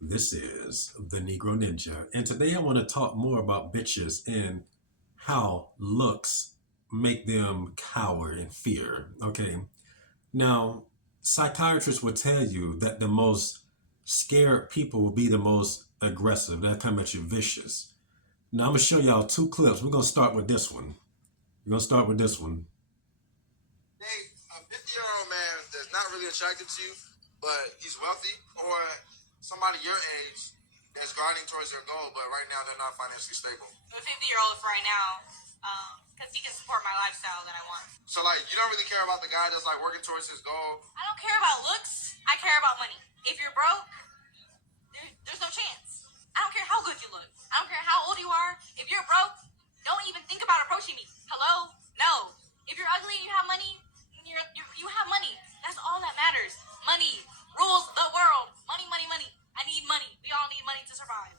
This is the Negro Ninja, and today I want to talk more about bitches and how looks make them cower in fear. Okay, now psychiatrists will tell you that the most scared people will be the most aggressive. They'll come at you vicious. Now I'm gonna show y'all two clips. We're gonna start with this one. We're gonna start with this one. Hey, a 50-year-old man that's not really attracted to you, but he's wealthy, or somebody your age that's grinding towards their goal, but right now they're not financially stable. A 50-year-old for right now, because he can support my lifestyle that I want. So, like, you don't really care about the guy that's, like, working towards his goal? I don't care about looks. I care about money. If you're broke, there's no chance. I don't care how good you look. I don't care how old you are. If you're broke, don't even think about approaching me. Hello? No. If you're ugly and you have money, you have money. That's all that matters. Money rules the world. Money, money, money. I need money. We all need money to survive.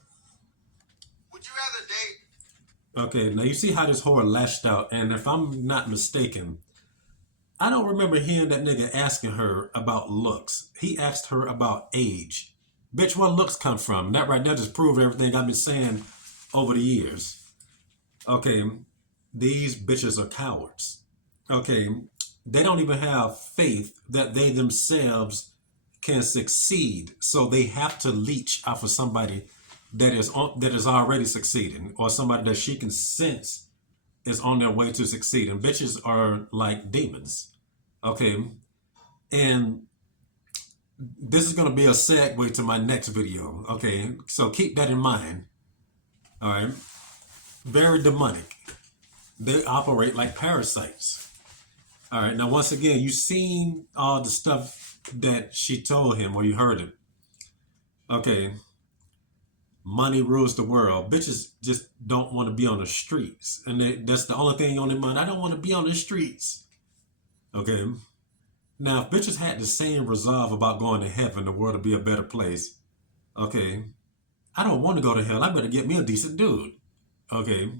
Would you rather date? Okay, now you see how this whore lashed out, and if I'm not mistaken, I don't remember hearing that nigga asking her about looks. He asked her about age. Bitch, where looks come from? That right there just proved everything I've been saying over the years. Okay, these bitches are cowards. Okay, they don't even have faith that they themselves can succeed. So they have to leech off of somebody that is already succeeding, or somebody that she can sense is on their way to succeeding. Bitches are like demons. Okay, and this is going to be a segue to my next video. Okay, so keep that in mind. All right, very demonic. They operate like parasites. All right, now once again, you seen all the stuff that she told him, or you heard it. Okay, money rules the world. Bitches just don't want to be on the streets, and that's the only thing on their mind. I don't want to be on the streets. Okay, now if bitches had the same resolve about going to heaven, the world would be a better place. Okay, I don't want to go to hell. I better get me a decent dude. Okay,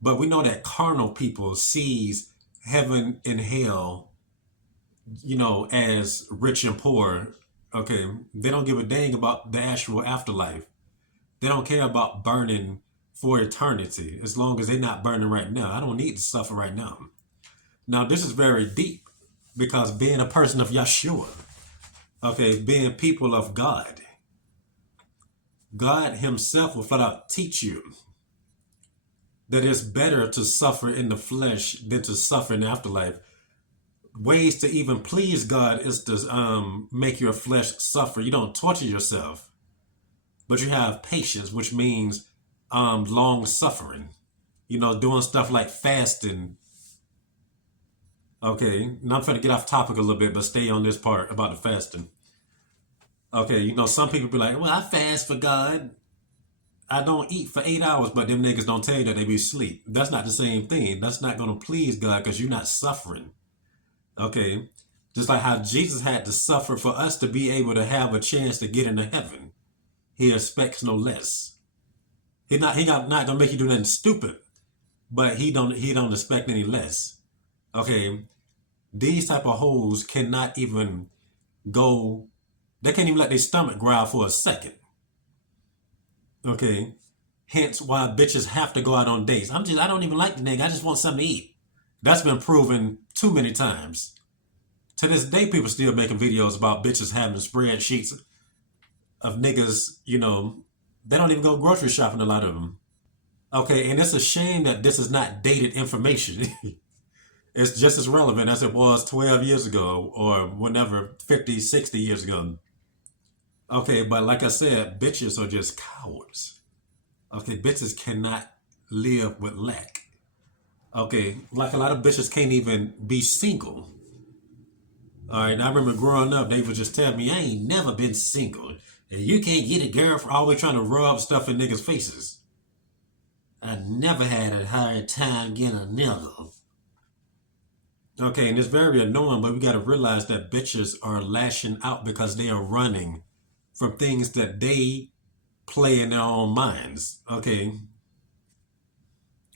but we know that carnal people sees heaven and hell, as rich and poor. Okay, they don't give a dang about the actual afterlife. They don't care about burning for eternity as long as they're not burning right now. I don't need to suffer right now. Now, this is very deep because being a person of Yeshua, okay, being people of God, God himself will flat out teach you that it's better to suffer in the flesh than to suffer in the afterlife. Ways to even please God is to make your flesh suffer. You don't torture yourself, but you have patience, which means long suffering. Doing stuff like fasting. Okay, now I'm trying to get off topic a little bit, but stay on this part about the fasting. Okay, some people be like, well, I fast for God. I don't eat for 8 hours, but them niggas don't tell you that they be asleep. That's not the same thing. That's not going to please God because you're not suffering. Okay, just like how Jesus had to suffer for us to be able to have a chance to get into heaven. He expects no less. Not gonna make you do nothing stupid, but he don't expect any less. Okay, these type of hoes cannot even go. They can't even let their stomach growl for a second. Okay, hence why bitches have to go out on dates. I don't even like the nigga. I just want something to eat. That's been proven too many times. To this day, people still making videos about bitches having spreadsheets of niggas, they don't even go grocery shopping, a lot of them. Okay, and it's a shame that this is not dated information. It's just as relevant as it was 12 years ago or whenever, 50, 60 years ago. Okay, but like I said, bitches are just cowards. Okay, bitches cannot live with lack. Okay, like a lot of bitches can't even be single. All right, I remember growing up, they would just tell me, I ain't never been single. And you can't get a girl for always trying to rub stuff in niggas' faces. I never had a hard time getting a nigga. Okay, and it's very annoying, but we got to realize that bitches are lashing out because they are running from things that they play in their own minds. Okay,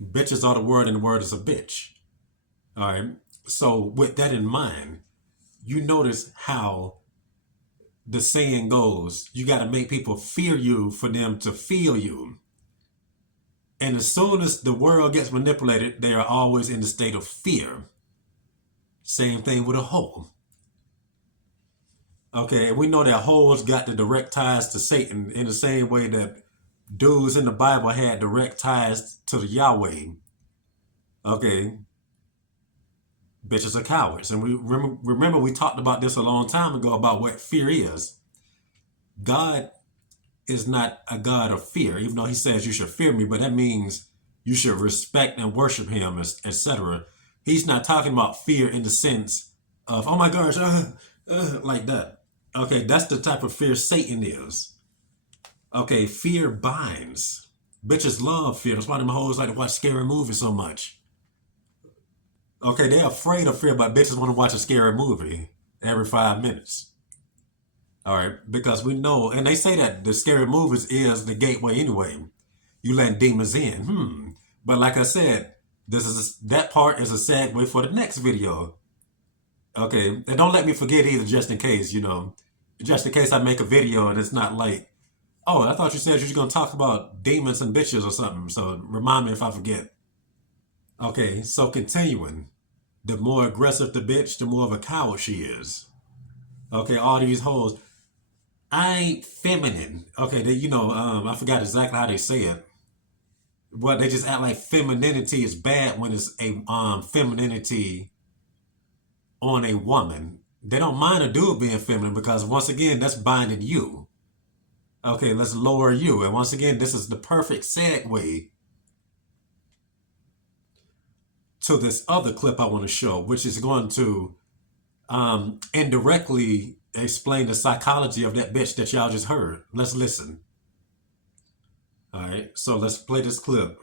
bitches are the word, and the word is a bitch. All right, so with that in mind, you notice how the saying goes, you got to make people fear you for them to feel you. And as soon as the world gets manipulated, they are always in the state of fear. Same thing with a hoe. Okay, we know that hoes got the direct ties to Satan in the same way that dudes in the Bible had direct ties to the Yahweh. Okay, bitches are cowards. And we remember we talked about this a long time ago about what fear is. God is not a God of fear, even though he says you should fear me, but that means you should respect and worship him, etc. He's not talking about fear in the sense of, oh my gosh, like that. Okay, that's the type of fear Satan is. Okay, fear binds. Bitches love fear. That's why them hoes like to watch scary movies so much. Okay, they're afraid of fear, but bitches want to watch a scary movie every 5 minutes. All right, because we know, and they say that the scary movies is the gateway anyway. You let demons in. But like I said, that part is a segue for the next video. Okay, and don't let me forget either, just in case, just in case I make a video and it's not like, oh, I thought you said you were going to talk about demons and bitches or something. So remind me if I forget. Okay, so continuing. The more aggressive the bitch, the more of a coward she is. Okay, all these hoes. I ain't feminine. Okay, I forgot exactly how they say it. But they just act like femininity is bad when it's a femininity on a woman. They don't mind a dude being feminine because once again, that's binding you. Okay, let's lower you. And once again, this is the perfect segue to this other clip I want to show, which is going to indirectly explain the psychology of that bitch that y'all just heard. Let's listen. All right, so let's play this clip.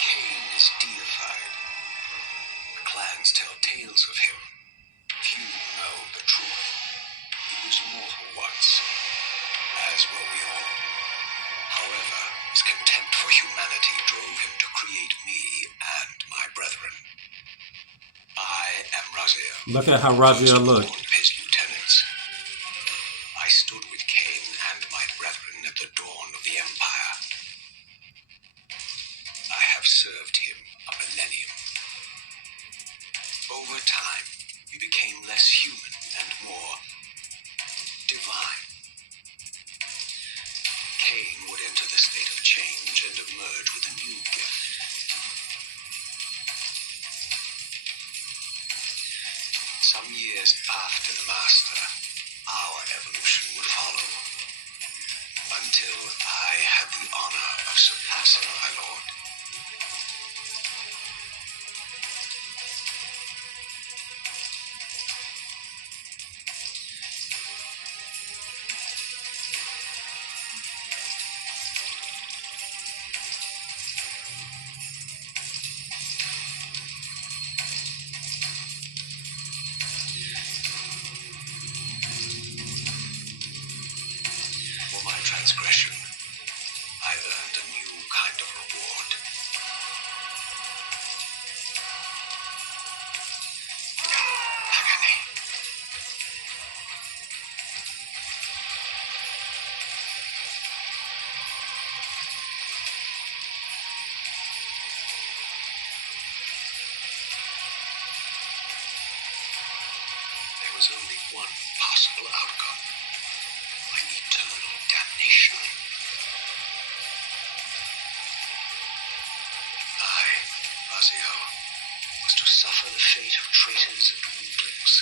Kain is deified. The clans tell tales of him. Few know the truth. He was mortal once, as were we all. However, his contempt for humanity drove him to create me and my brethren. I am Raziel. Look at how Raziel looked. One of his lieutenants. I stood with Kain and my brethren at the dawn of the Empire. I have served him a millennium. Over time, he became less human and more divine. Kain would enter the state of change and emerge with a new gift. Some years after the Master, our evolution would follow, until I had the honor of surpassing my Lord. For my transgression, I earned a new kind of reward. Agony. There was only one possible outcome. My eternal damnation. I, Raziel, was to suffer the fate of traitors and weaklings,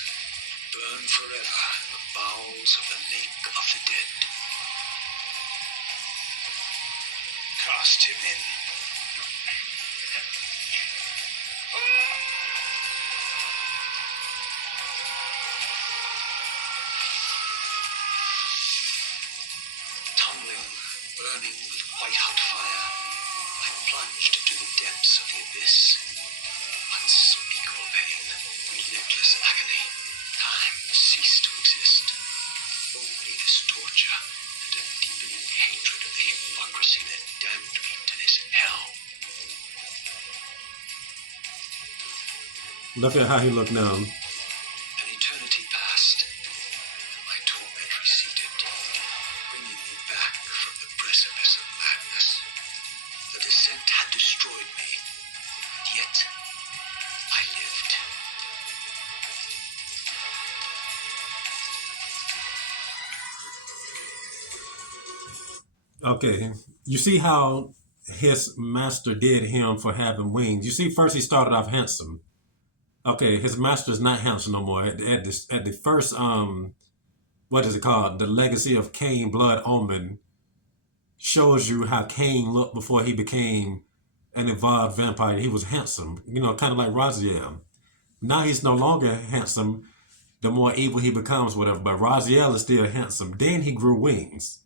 burn forever in the bowels of the lake of the dead. Cast him in. Tumbling, burning with white-hot fire, I plunged into the depths of the abyss. Unspeakable pain, relentless agony. Time ceased to exist. Only this torture and a deepening hatred of the hypocrisy that damned me to this hell. Look at how he look now. An eternity passed, and my torment receded, bringing me back from the precipice of madness. The descent had destroyed me, and yet I lived. Okay, you see how his master did him for having wings. You see, first he started off handsome. Okay, his master is not handsome no more. At the first what is it called? The Legacy of Kain Blood Omen shows you how Kain looked before he became an evolved vampire. He was handsome, kind of like Raziel. Now he's no longer handsome. The more evil he becomes, whatever. But Raziel is still handsome. Then he grew wings.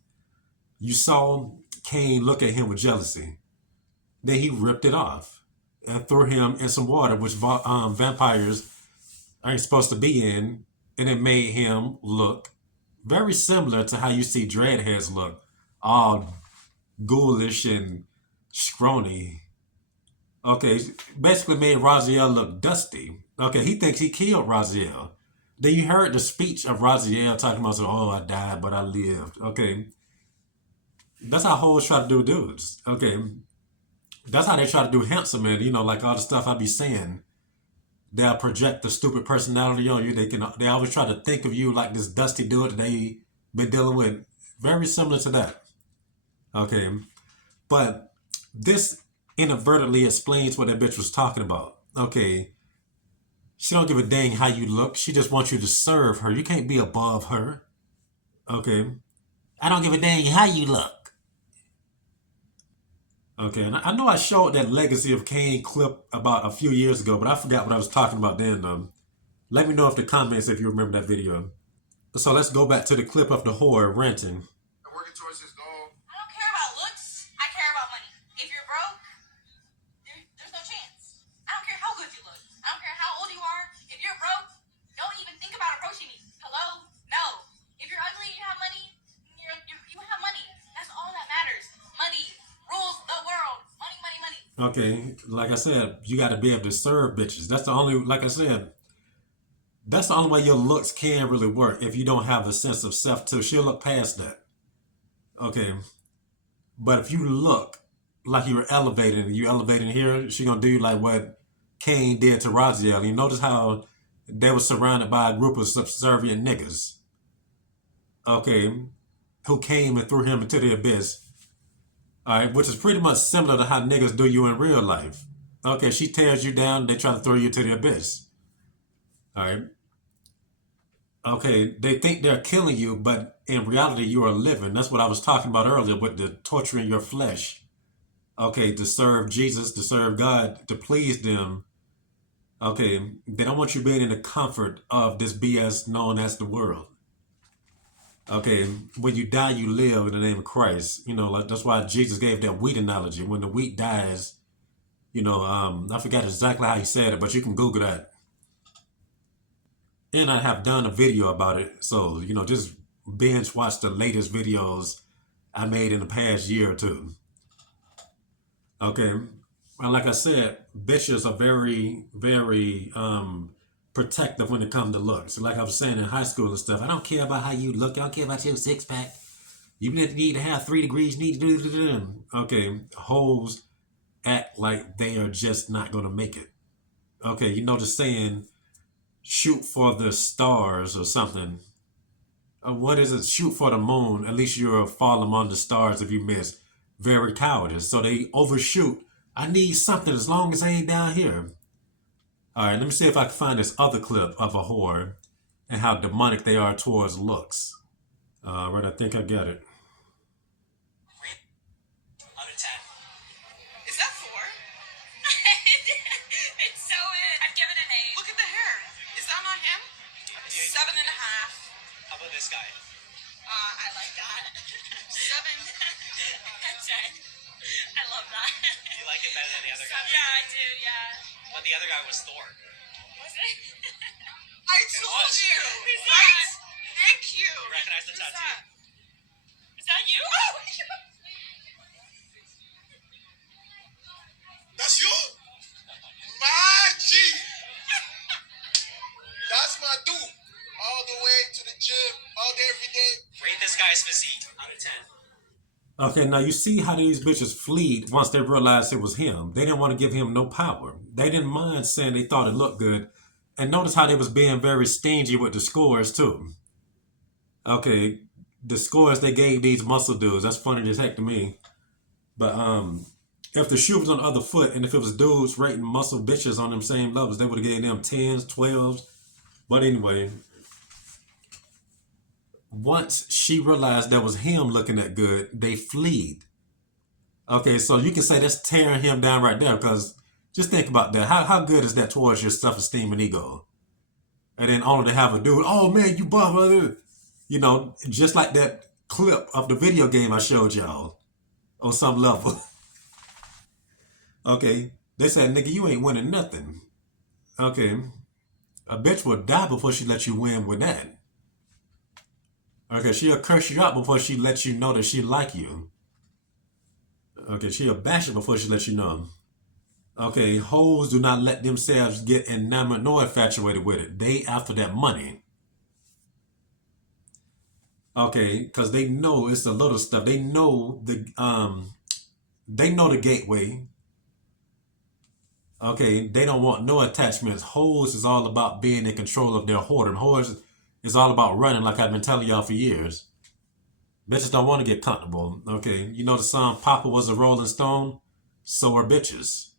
You saw Kain look at him with jealousy. Then he ripped it off and threw him in some water, which vampires ain't supposed to be in, and it made him look very similar to how you see dreadheads look, all ghoulish and scrawny. Okay, basically made Raziel look dusty. Okay, he thinks he killed Raziel. Then you heard the speech of Raziel talking about, "Oh, I died, but I lived." Okay, that's how hoes try to do dudes. Okay, that's how they try to do handsome men. Like all the stuff I be saying. They'll project the stupid personality on you. They always try to think of you like this dusty dude that they been dealing with. Very similar to that. Okay. But this inadvertently explains what that bitch was talking about. Okay. She don't give a dang how you look. She just wants you to serve her. You can't be above her. Okay. I don't give a dang how you look. Okay. And I know I showed that Legacy of Kain clip about a few years ago, but I forgot what I was talking about then. Let me know if the comments if you remember that video. So let's go back to the clip of the whore ranting. And working towards his goal. I don't care about looks. I care about money. If you're broke, there's no chance. I don't care how good you look. I don't care how old you are. If you're broke, don't even think about approaching me. Hello? No. If you're ugly and you have money, you have money. That's all that matters. Money rules the world. Money, money, money. Okay, like I said, you got to be able to serve bitches. That's the only, like I said, that's the only way your looks can really work if you don't have a sense of self too. She'll look past that. Okay, but if you look like you're elevating here, she gonna do you like what Kain did to Raziel. You notice how they were surrounded by a group of subservient niggas. Okay, who came and threw him into the abyss. All right, which is pretty much similar to how niggas do you in real life. Okay, she tears you down, they try to throw you to the abyss. All right. Okay, they think they're killing you, but in reality, you are living. That's what I was talking about earlier with the torturing your flesh. Okay, to serve Jesus, to serve God, to please them. Okay, they don't want you being in the comfort of this BS known as the world. Okay, when you die, you live in the name of Christ. Like that's why Jesus gave that wheat analogy. When the wheat dies, I forgot exactly how he said it, but you can Google that. And I have done a video about it. So, just binge watch the latest videos I made in the past year or two. Okay. Well, like I said, bitches are very, very protective when it comes to looks. Like I was saying in high school and stuff, I don't care about how you look. I don't care about your six pack. You need to have 3 degrees. You need to do. Okay. Hoes act like they are just not going to make it. Okay. The saying, shoot for the stars or something. What is it? Shoot for the moon. At least you'll fall among the stars if you miss. Very cowardice. So they overshoot. I need something as long as I ain't down here. All right, let me see if I can find this other clip of a whore and how demonic they are towards looks. Right, I think I got it. Out of 10. Is that 4? It's so in. I'd give it an 8. Look at the hair. Is that not him? 7.5. How about this guy? I like that. 7. 10. I love that. You like it better than the other guy? Yeah, I do, yeah. But the other guy was Thor. Was it? I told you! Right? Thank you! You recognize the Who's tattoo? that? Is that you? Oh! That's you? My G! nice physique out of 10. Okay, now you see how these bitches fleed once they realized it was him. They didn't want to give him no power. They didn't mind saying they thought it looked good. And notice how they was being very stingy with the scores too. Okay, the scores they gave these muscle dudes, that's funny as heck to me. But if the shoe was on the other foot and if it was dudes rating muscle bitches on them same levels, they would have gave them 10s, 12s. But anyway, once she realized that was him looking that good, they fleed. Okay, so you can say that's tearing him down right there because just think about that. How good is that towards your self-esteem and ego? And then only to have a dude, oh man, you buff, you know, just like that clip of the video game I showed y'all on some level. Okay, they said, nigga, you ain't winning nothing. Okay, a bitch will die before she let you win with that. Okay, she'll curse you out before she lets you know that she like you. Okay, she'll bash it before she lets you know. Okay, hoes do not let themselves get enamored nor infatuated with it. They after that money. Okay, because they know it's the little stuff. They know the gateway. Okay, they don't want no attachments. Hoes is all about being in control of their whoredom. Hoes is all about running, like I've been telling y'all for years. Bitches don't want to get comfortable. Okay, you know the song Papa was a Rolling Stone? So are bitches.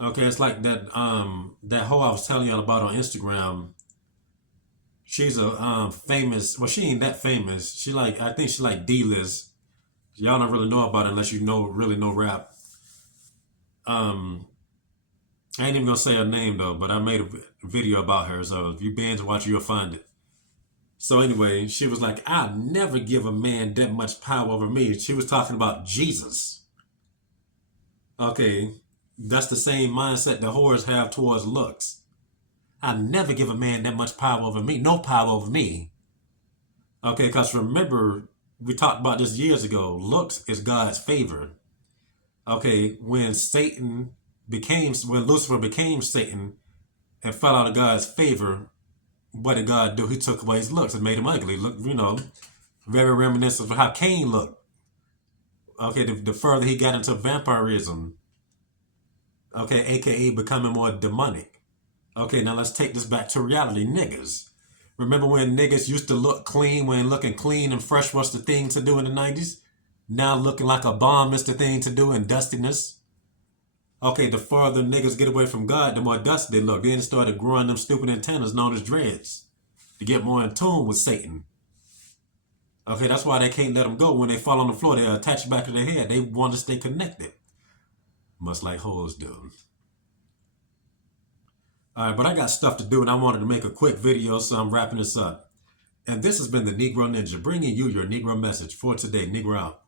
Okay, it's like that hoe I was telling y'all about on Instagram. She's a famous, well, she ain't that famous. She like, I think she like D-list. Y'all don't really know about it unless you really know rap. I ain't even gonna say her name though, but I made a video about her, so if you binge watch, you'll find it. So anyway, she was like, I'll never give a man that much power over me. She was talking about Jesus. Okay, that's the same mindset the whores have towards looks. I'll never give a man that much power over me. No power over me. Okay, because remember, we talked about this years ago. Looks is God's favor. Okay, when Lucifer became Satan and fell out of God's favor, what did God do? He took away his looks and made him ugly. Look, you know, very reminiscent of how Kain looked. Okay, the further he got into vampirism, okay, aka becoming more demonic. Okay, now let's take this back to reality. Niggas. Remember when niggas used to look clean when looking clean and fresh was the thing to do in the 90s? Now looking like a bomb is the thing to do in dustiness. Okay, the further niggas get away from God, the more dusty they look. Then they started growing them stupid antennas known as dreads to get more in tune with Satan. Okay, that's why they can't let them go. When they fall on the floor, they attach it back to their head. They want to stay connected. Much like hoes do. Alright, but I got stuff to do and I wanted to make a quick video, so I'm wrapping this up. And this has been the Negro Ninja, bringing you your Negro message for today. Negro out.